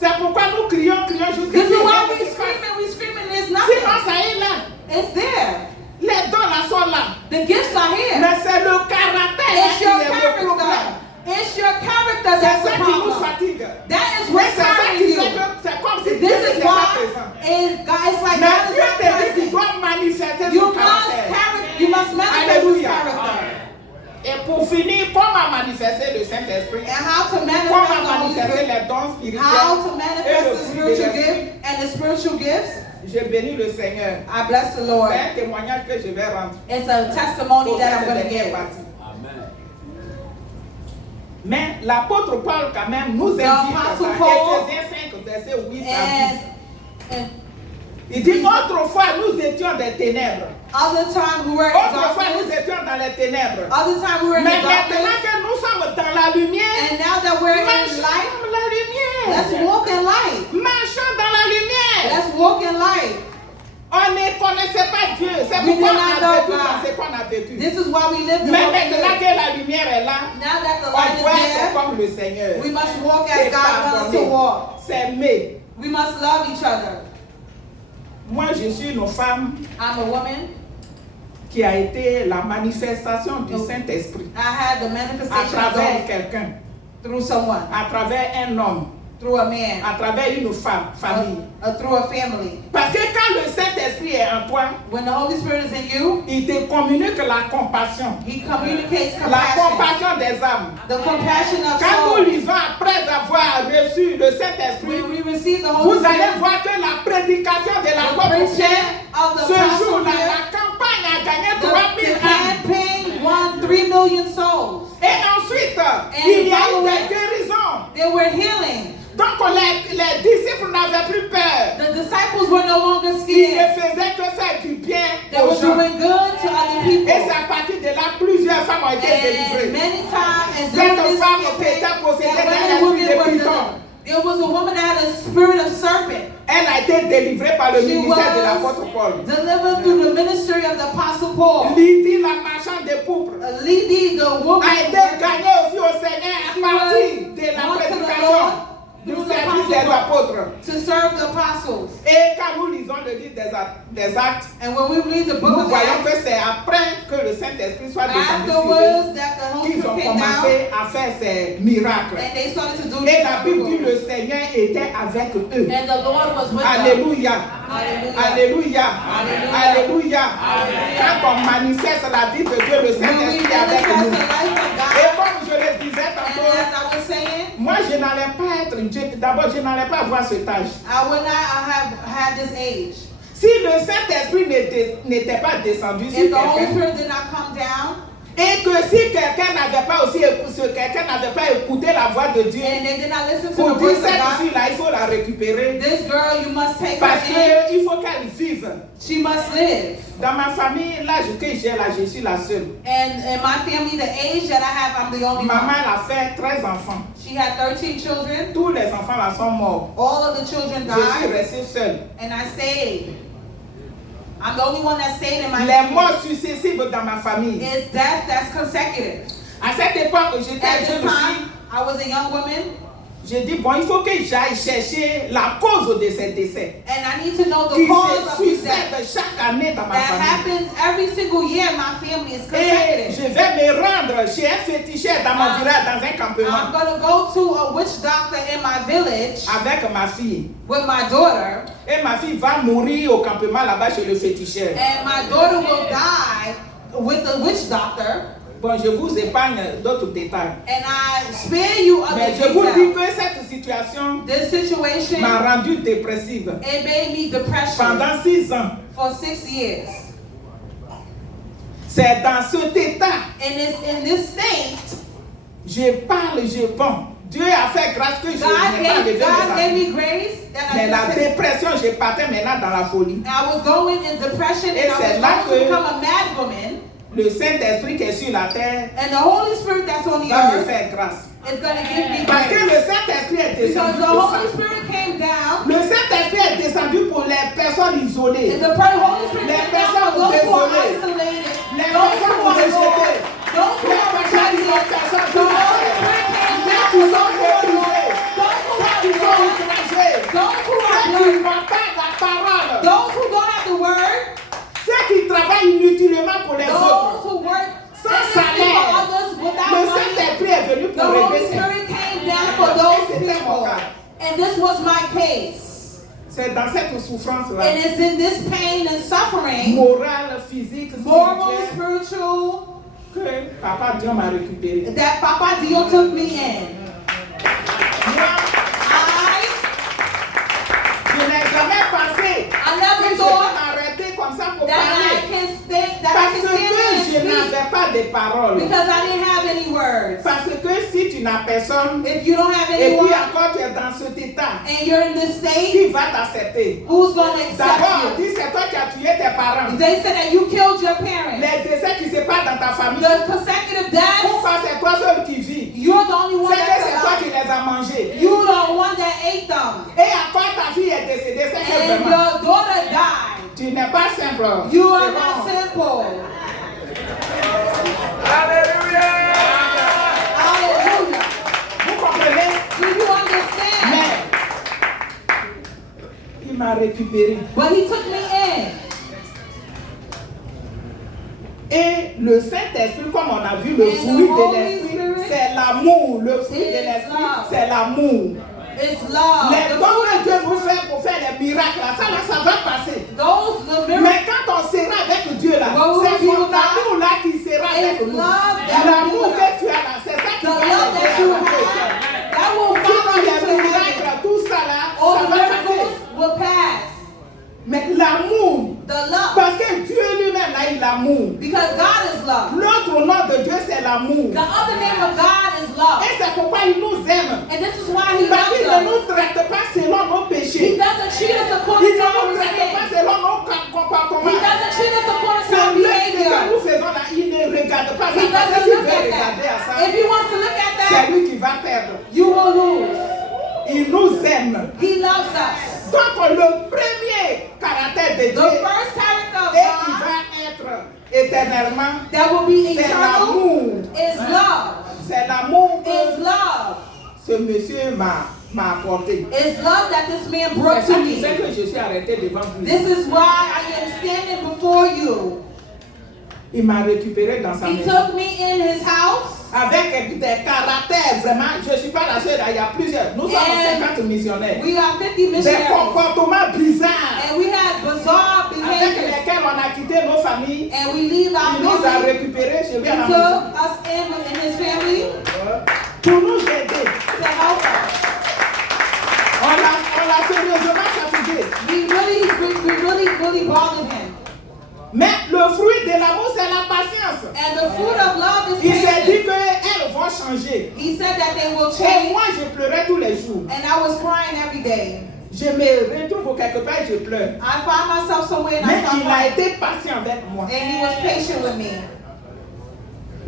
C'est pourquoi nous crions jusqu'à This is why ce we que scream and we scream and there's sinon nothing. ça est là. It's there. Les dons là sont là. The gifts are here. Mais c'est le caractère là It's qui your est le character. problème. It's your character C'est that's the ça qui nous problem. fatigue. That is Mais what's c'est ça tiring qui you. fait que c'est comme si Dieu This is n'était pas why présent. it's like Mais God is Dieu not te dit que tu present. dois manifester You son must caractère. you must manifest His Alléluia. character. Et pour finir, comment manifester le Saint-Esprit? And how to manifest Comment the Holy manifester Spirit. les dons spirituels? How to et manifest le the fruit de spiritual l'esprit? gift and the spiritual gifts. Je bénis le Seigneur. I bless the Lord. C'est un témoignage que je vais rendre. It's a testimony Pour that I'm cette going to dernière give. partie. Mais l'apôtre Paul quand même nous indique Apostle dans Paul Éphésiens 5, verset 8 à 10. And Il dit autrefois nous étions des ténèbres. other time we were in Autrefois nous darkness. étions dans les ténèbres. Other time we were in Mais the maintenant darkness. que nous sommes dans la lumière, And now that we're in marchons light, dans la let's lumière. walk in light. Marchons dans la lumière. Let's walk in light. On ne connaissait pas Dieu. C'est We pourquoi did on not a know vécu God. dans ce qu'on a vécu. This is why we live the Mais way we maintenant live. que la lumière est là, Now that the on light is doit être there, comme le Seigneur. we must walk C'est as God wants us to pardonner. walk. C'est aimer. We must love each other. Moi, je suis une femme I'm a woman. qui a été la manifestation du Saint-Esprit I had the à manifestation of travers God quelqu'un, through someone, à travers un homme, through a man, à travers une femme, famille. through a family. Parce que quand le Saint-Esprit est en toi, When the Holy Spirit is in you, il te communique la compassion. He communicates La compassion. compassion des âmes. The compassion of Quand nous souls. lisons après avoir reçu le Saint-Esprit, When we receive the Holy vous allez Spirit, voir que la prédication de the l'apôtre preaching Pierre, of the ce Apostle jour-là, Pierre, la campagne a gagné the 3000 âmes. campaign won 3 million souls. Et ensuite, il y a eu des guérisons. They were healing. Donc les disciples n'avaient plus peur. The disciples were no longer Ils ne scared. faisaient que faire du bien They aux were gens. doing good to other people. Et c'est à partir de là, plusieurs femmes ont été And délivrées. many times, and Cette during this femme campaign, était possédée that d'un women esprit de were python. delivered. There was a woman that had a spirit of serpent. Elle a été délivrée par le She ministère de l'apôtre Paul. was delivered through the ministry of the Apostle Paul. Lydie, la marchande de pourpre, Lydie, the woman, a été gagnée aussi au Seigneur à partir de la prédication du service des apôtres. to serve the apostles. Et quand nous lisons le livre des Actes, And when we read the book nous of voyons Acts, que c'est après que le Saint-Esprit soit descendu sur eux afterwards that the Holy qu'ils ont Spirit came down, commencé à faire ces miracles. and they started to do Et la Bible dit miracles. le Seigneur était avec eux. And the Lord was with them. Alléluia. Hallelujah. Alléluia. Alléluia. Alléluia. Quand on manifeste la vie de Dieu, le When we Saint-Esprit est avec manifest nous. the life of Et God, comme je le disais and tantôt, as I was saying, moi je n'allais pas être, d'abord je n'allais pas avoir cet âge. I would not have had this age. Si le Saint-Esprit n'était pas descendu If sur the Holy quelqu'un, Spirit did not come down, et que si quelqu'un n'avait pas aussi écouté la voix de Dieu, and they did not listen to pour the dire voice of cette God, fille-là, il faut la récupérer. this girl, you must take Parce her in. qu'il faut qu'elle vive. She must live. Dans ma famille, l'âge que j'ai là, je suis la seule. And in my family, the age that I have, I'm the only Maman, one. elle a fait 13 enfants. She had 13 children. Tous les enfants là sont morts. All of the children Je suis died, restée seule. and I stayed. I'm the only one that stayed in my Les family. morts successives dans ma famille. It's death that's consecutive. À cette époque, j'étais At jeune this fille. time, I was a young woman, J'ai dit, bon, il faut que j'aille chercher la cause de ces décès. and I need to know the Qui cause se of these deaths. succèdent chaque année dans ma That famille. happens every single year in my family. It's Et consecutive. je vais me rendre chez un féticheur dans mon village, dans un I'm campement, going to go to a witch doctor in my village avec ma fille. with my daughter, Et ma fille va mourir au campement là-bas chez le féticheur. and my daughter will die with the witch doctor. Bon, je vous épargne d'autres détails. And I spare you other Mais je vous dis details. que cette situation This situation, m'a rendue dépressive it made me depression pendant 6 ans. for 6 years. C'est dans cet état, And it's in this state, je parle, je bon. Dieu a fait grâce que je n'ai pas levé God gave mes me grace that Mais la I dépression, je partais maintenant dans la folie. I was going in depression, Et and c'est I là was going que- to become a mad woman. Le Saint-Esprit qui est sur la terre And the Holy Spirit that's on the va me earth faire grâce. is going to give me Parce que grace. le Saint-Esprit est Because descendu. the pour Holy ça. Spirit came down. Le Saint-Esprit est descendu descendu pour les personnes isolées. And the Holy Spirit Les came down for personnes those who are désolées. isolated, Les those personnes who are rejetées. lost, those who Les are personnes rejected. The Holy Spirit came down qui for sont those who are refusées. lost, those who Ceux are qui sont lost, outragés. those who Ceux are qui blind, n'ont pas la parole. those who don't have the word, Ceux qui travaillent inutilement pour les those autres. who work Sans endlessly for salaire. others without Le money. Saint-Esprit est venu The pour Holy régler ça. Spirit came down for those C'était mon people. cas. And this was my case. C'est dans cette souffrance-là, And it's in this pain and suffering, morale, physique, moral, spirituelle, spiritual, que Papa Dieu m'a récupéré. that Papa Dio took me in. Moi, je n'ai jamais pensé I que never je vais thought m'arrêter comme ça pour that I parler. can stay, that I Parce can que stand there and je speak n'avais pas de paroles. because I didn't have any words. Parce que si tu n'as personne, If you don't have et puis anyone encore tu es dans cet état, and you're in this state, qui va t'accepter? who's going to accept D'abord, you? dis c'est toi qui as tué tes parents. They said that you killed your parents. Les décès qui se passent dans ta famille. The consecutive deaths, Pourquoi c'est toi seul qui vis? you're the only one C'est que that's c'est toi alive. qui les as mangés. You're the one that ate them. Et encore ta fille est décédée, c'est que And vraiment, your daughter died. tu n'es pas simple. You are C'est not bon. simple. Alléluia. Hallelujah. Vous comprenez? Do you understand? Mais il m'a récupéré. But he took me in. Et le Saint-Esprit, comme on a vu, le And fruit the de Holy l'Esprit, Spirit c'est l'amour. Le fruit de is l'Esprit, love. c'est l'amour. It's love. Les The dons fruit que of Dieu the vous fait pour faire les miracles, là, ça va passer. Those, the miracles, Mais quand on sera avec Dieu là, What will c'est be son with God? amour là qui sera avec It's nous. love that will L'amour be with que us. tu as là, c'est ça qui the va love that aider you à avancer. have, that will Tous follow les you to heaven. miracles, tout ça là, All ça the va miracles passer. will pass. Mais l'amour, The love. parce que Dieu lui-même là, il a l'amour. Because God is love. L'autre nom de Dieu, c'est l'amour. The other name of God is love. Et c'est pourquoi il nous aime. And this is why he Parce qu'il ne loves us. nous traite pas selon nos He péchés. doesn't treat us Il according ne to our nous traite pas sins. selon nos comportements. He doesn't treat us according to C'est our lui ce que behavior. nous faisons là, il ne regarde pas He ça. Parce que doesn't s'il look veut at regarder à ça, that. If he wants to look at c'est that, lui qui va perdre. you will lose. Il nous aime. He loves us. Donc le premier caractère de The Dieu first character of et qui God va être éternellement, that will be c'est eternal l'amour. is love. C'est l'amour Is que love. ce monsieur m'a apporté. It's love that this man C'est brought ça to qui fait me. que je suis arrêté devant vous. This is why I am standing before you. Il m'a récupéré dans sa He maison. took me in his house. Avec des caractères, vraiment, je ne suis pas la seule, il y a plusieurs. Nous sommes And 50 missionnaires. We are 50 Des missionaries. comportements bizarres And we had bizarre avec behaviors. lesquels on a quitté nos familles. And we leave our Il nous a family. récupérés chez lui He à la took maison. us in his family Pour nous aider. to help us. On l'a sérieusement fatigué. We really bothered him. Mais le fruit de l'amour, c'est la patience. And the fruit of love is Il s'est dit patience. qu'elles vont changer. He said that they will Et change. moi, je pleurais tous les jours. And I was crying every day. Je me retrouve quelque part et je pleure. I found myself somewhere and Mais I started il a crying. été patient avec moi. And he was patient with me.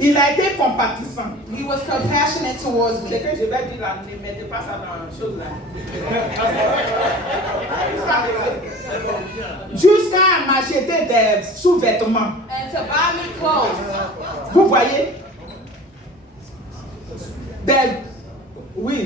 Il a été compatissant. He was compassionate towards Ce me. que je vais dire là, ne mettez pas ça dans la chose là. Jusqu'à m'acheter des sous-vêtements. And to buy me clothes. Vous voyez? Oui.